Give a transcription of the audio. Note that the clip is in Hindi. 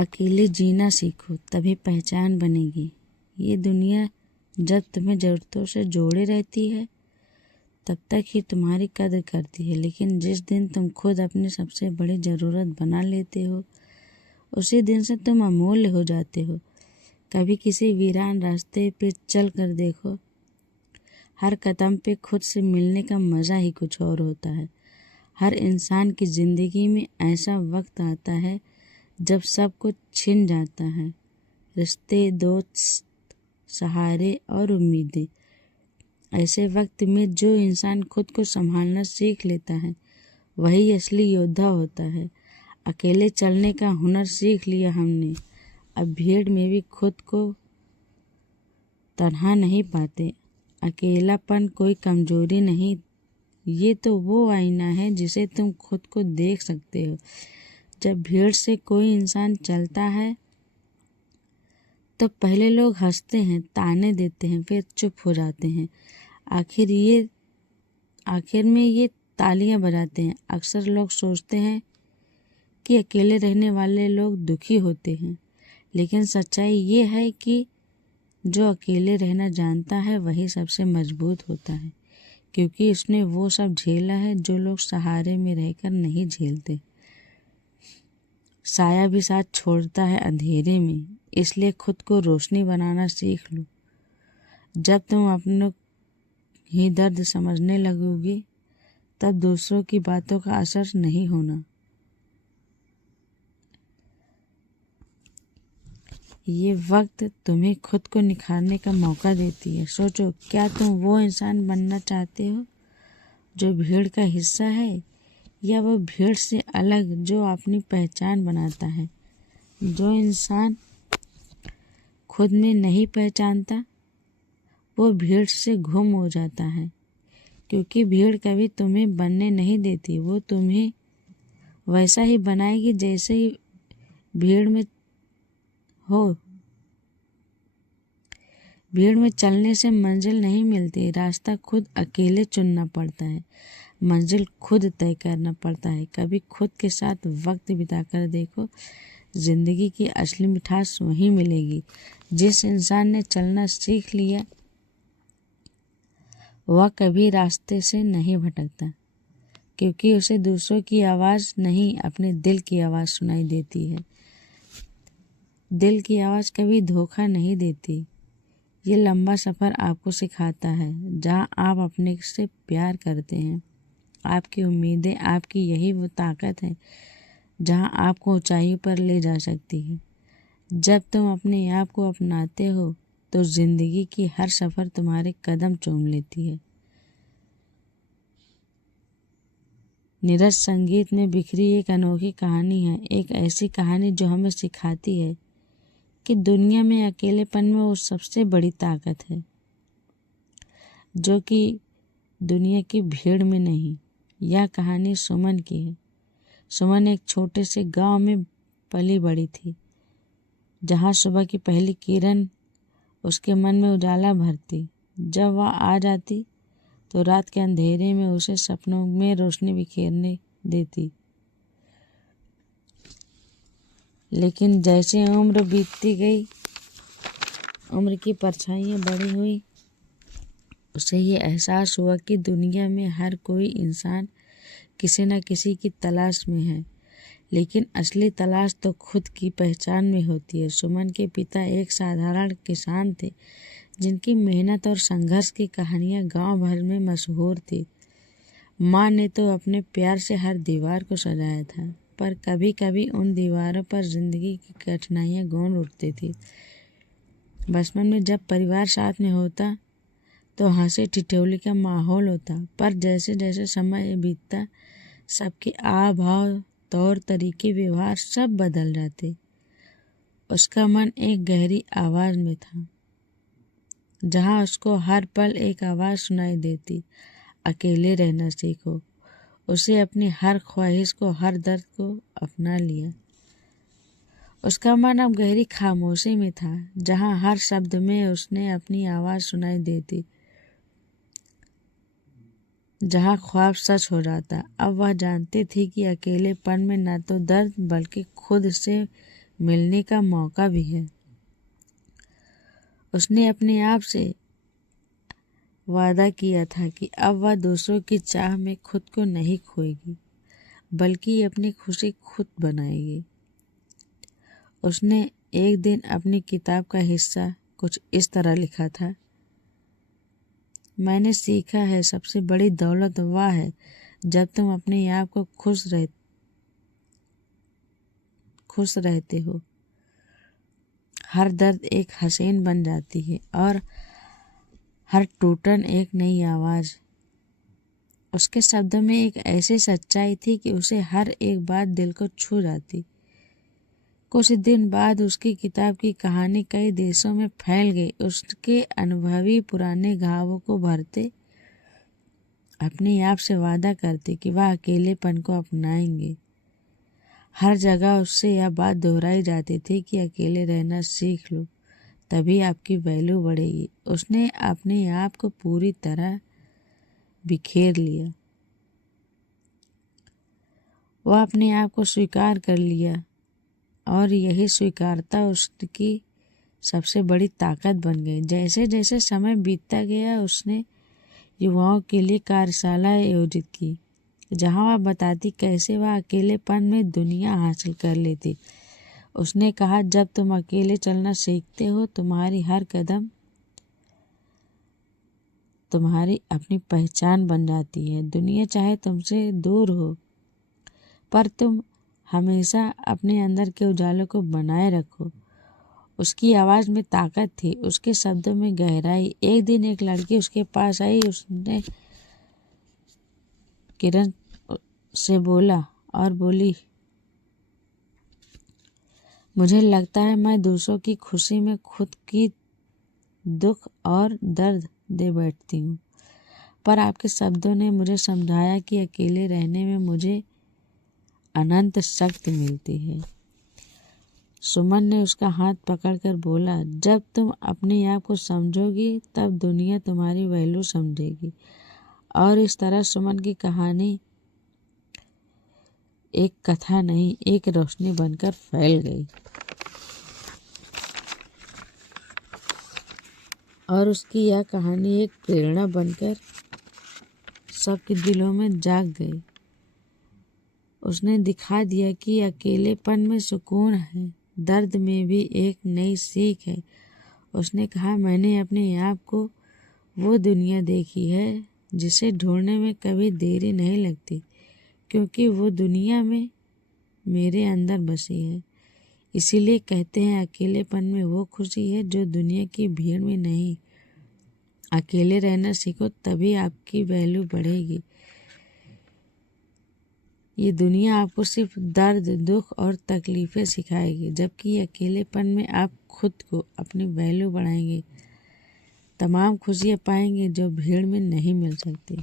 अकेले जीना सीखो, तभी पहचान बनेगी। ये दुनिया जब तुम्हें ज़रूरतों से जोड़े रहती है तब तक ही तुम्हारी कदर करती है, लेकिन जिस दिन तुम खुद अपनी सबसे बड़ी ज़रूरत बना लेते हो उसी दिन से तुम अमूल्य हो जाते हो। कभी किसी वीरान रास्ते पे चल कर देखो, हर कदम पे खुद से मिलने का मज़ा ही कुछ और होता है। हर इंसान की ज़िंदगी में ऐसा वक्त आता है जब सब कुछ छिन जाता है, रिश्ते, दोस्त, सहारे और उम्मीदें। ऐसे वक्त में जो इंसान खुद को संभालना सीख लेता है वही असली योद्धा होता है। अकेले चलने का हुनर सीख लिया हमने, अब भीड़ में भी खुद को तन्हा नहीं पाते। अकेलापन कोई कमजोरी नहीं, ये तो वो आईना है जिसे तुम खुद को देख सकते हो। जब भीड़ से कोई इंसान चलता है तो पहले लोग हंसते हैं, ताने देते हैं, फिर चुप हो जाते हैं, आखिर में ये तालियां बजाते हैं। अक्सर लोग सोचते हैं कि अकेले रहने वाले लोग दुखी होते हैं, लेकिन सच्चाई ये है कि जो अकेले रहना जानता है वही सबसे मजबूत होता है, क्योंकि उसने वो सब झेला है जो लोग सहारे में रहकर नहीं झेलते। साया भी साथ छोड़ता है अंधेरे में, इसलिए खुद को रोशनी बनाना सीख लो। जब तुम अपनों ही दर्द समझने लगोगे तब दूसरों की बातों का असर नहीं होना। ये वक्त तुम्हें खुद को निखारने का मौका देती है। सोचो, क्या तुम वो इंसान बनना चाहते हो जो भीड़ का हिस्सा है, या वो भीड़ से अलग जो अपनी पहचान बनाता है? जो इंसान खुद में नहीं पहचानता वो भीड़ से गुम हो जाता है, क्योंकि भीड़ कभी तुम्हें बनने नहीं देती, वो तुम्हें वैसा ही बनाएगी जैसे ही भीड़ में हो। भीड़ में चलने से मंजिल नहीं मिलती, रास्ता खुद अकेले चुनना पड़ता है, मंजिल खुद तय करना पड़ता है। कभी खुद के साथ वक्त बिताकर देखो, जिंदगी की असली मिठास वहीं मिलेगी। जिस इंसान ने चलना सीख लिया वह कभी रास्ते से नहीं भटकता, क्योंकि उसे दूसरों की आवाज़ नहीं, अपने दिल की आवाज़ सुनाई देती है। दिल की आवाज़ कभी धोखा नहीं देती। ये लंबा सफ़र आपको सिखाता है, जहाँ आप अपने से प्यार करते हैं, आपकी उम्मीदें, आपकी यही वो ताकत है जहाँ आपको ऊंचाई पर ले जा सकती है। जब तुम अपने आप को अपनाते हो तो ज़िंदगी की हर सफ़र तुम्हारे कदम चूम लेती है। नीरज संगीत में बिखरी एक अनोखी कहानी है, एक ऐसी कहानी जो हमें सिखाती है कि दुनिया में अकेलेपन में वो सबसे बड़ी ताकत है जो कि दुनिया की भीड़ में नहीं। यह कहानी सुमन की है। सुमन एक छोटे से गांव में पली बड़ी थी, जहां सुबह की पहली किरण उसके मन में उजाला भरती। जब वह आ जाती तो रात के अंधेरे में उसे सपनों में रोशनी बिखेरने देती। लेकिन जैसे उम्र बीतती गई, उम्र की परछाइयाँ बड़ी हुई, उसे ये एहसास हुआ कि दुनिया में हर कोई इंसान किसी न किसी की तलाश में है, लेकिन असली तलाश तो खुद की पहचान में होती है। सुमन के पिता एक साधारण किसान थे, जिनकी मेहनत और संघर्ष की कहानियाँ गांव भर में मशहूर थी। माँ ने तो अपने प्यार से हर दीवार को सजाया था, पर कभी कभी उन दीवारों पर जिंदगी की कठिनाइयाँ गौन उठती थी। बचपन में जब परिवार साथ में होता तो हंसी ठिठोली का माहौल होता, पर जैसे जैसे समय बीतता सबके आ भाव, तौर तरीके, व्यवहार सब बदल जाते। उसका मन एक गहरी आवाज़ में था, जहाँ उसको हर पल एक आवाज़ सुनाई देती, अकेले रहना सीखो। उसे अपनी हर ख्वाहिश को, हर दर्द को अपना लिया। उसका मन अब गहरी खामोशी में था, जहाँ हर शब्द में उसने अपनी आवाज़ सुनाई देती, जहाँ ख्वाब सच हो जाता। अब वह जानती थी कि अकेलेपन में न तो दर्द बल्कि खुद से मिलने का मौका भी है। उसने अपने आप से वादा किया था कि अब वह दूसरों की चाह में खुद को नहीं खोएगी, बल्कि अपनी खुशी खुद बनाएगी। उसने एक दिन अपनी किताब का हिस्सा कुछ इस तरह लिखा था, मैंने सीखा है सबसे बड़ी दौलत वह है जब तुम अपने आप को खुश रहते हो। हर दर्द एक हसीन बन जाती है और हर टूटन एक नई आवाज़। उसके शब्दों में एक ऐसी सच्चाई थी कि उसे हर एक बात दिल को छू जाती। कुछ दिन बाद उसकी किताब की कहानी कई देशों में फैल गई। उसके अनुभवी पुराने घावों को भरते, अपने आप से वादा करते कि वह अकेलेपन को अपनाएंगे। हर जगह उससे यह बात दोहराई जाती थी कि अकेले रहना सीख लो, तभी आपकी वैल्यू बढ़ेगी। उसने अपने आप को पूरी तरह बिखेर लिया। वह अपने आप को स्वीकार कर लिया और यही स्वीकारता उसकी सबसे बड़ी ताकत बन गई। जैसे जैसे समय बीतता गया, उसने युवाओं के लिए कार्यशालाएं आयोजित की, जहां वह बताती कैसे वह अकेलेपन में दुनिया हासिल कर लेती। उसने कहा, जब तुम अकेले चलना सीखते हो, तुम्हारी हर कदम तुम्हारी अपनी पहचान बन जाती है। दुनिया चाहे तुमसे दूर हो, पर तुम हमेशा अपने अंदर के उजालों को बनाए रखो। उसकी आवाज़ में ताकत थी, उसके शब्दों में गहराई। एक दिन एक लड़की उसके पास आई। उसने किरण से बोला और बोली, मुझे लगता है मैं दूसरों की खुशी में खुद की दुख और दर्द दे बैठती हूँ, पर आपके शब्दों ने मुझे समझाया कि अकेले रहने में मुझे अनंत शक्ति मिलती है। सुमन ने उसका हाथ पकड़कर बोला, जब तुम अपने आप को समझोगी तब दुनिया तुम्हारी वैल्यू समझेगी। और इस तरह सुमन की कहानी एक कथा नहीं, एक रोशनी बनकर फैल गई और उसकी यह कहानी एक प्रेरणा बनकर सबके दिलों में जाग गई। उसने दिखा दिया कि अकेलेपन में सुकून है, दर्द में भी एक नई सीख है। उसने कहा, मैंने अपने आप को वो दुनिया देखी है जिसे ढूंढने में कभी देरी नहीं लगती, क्योंकि वो दुनिया में मेरे अंदर बसी है। इसीलिए कहते हैं, अकेलेपन में वो खुशी है जो दुनिया की भीड़ में नहीं। अकेले रहना सीखो, तभी आपकी वैल्यू बढ़ेगी। ये दुनिया आपको सिर्फ दर्द, दुख और तकलीफ़ें सिखाएगी, जबकि अकेलेपन में आप खुद को, अपनी वैल्यू बढ़ाएंगे, तमाम खुशियाँ पाएंगे जो भीड़ में नहीं मिल सकती।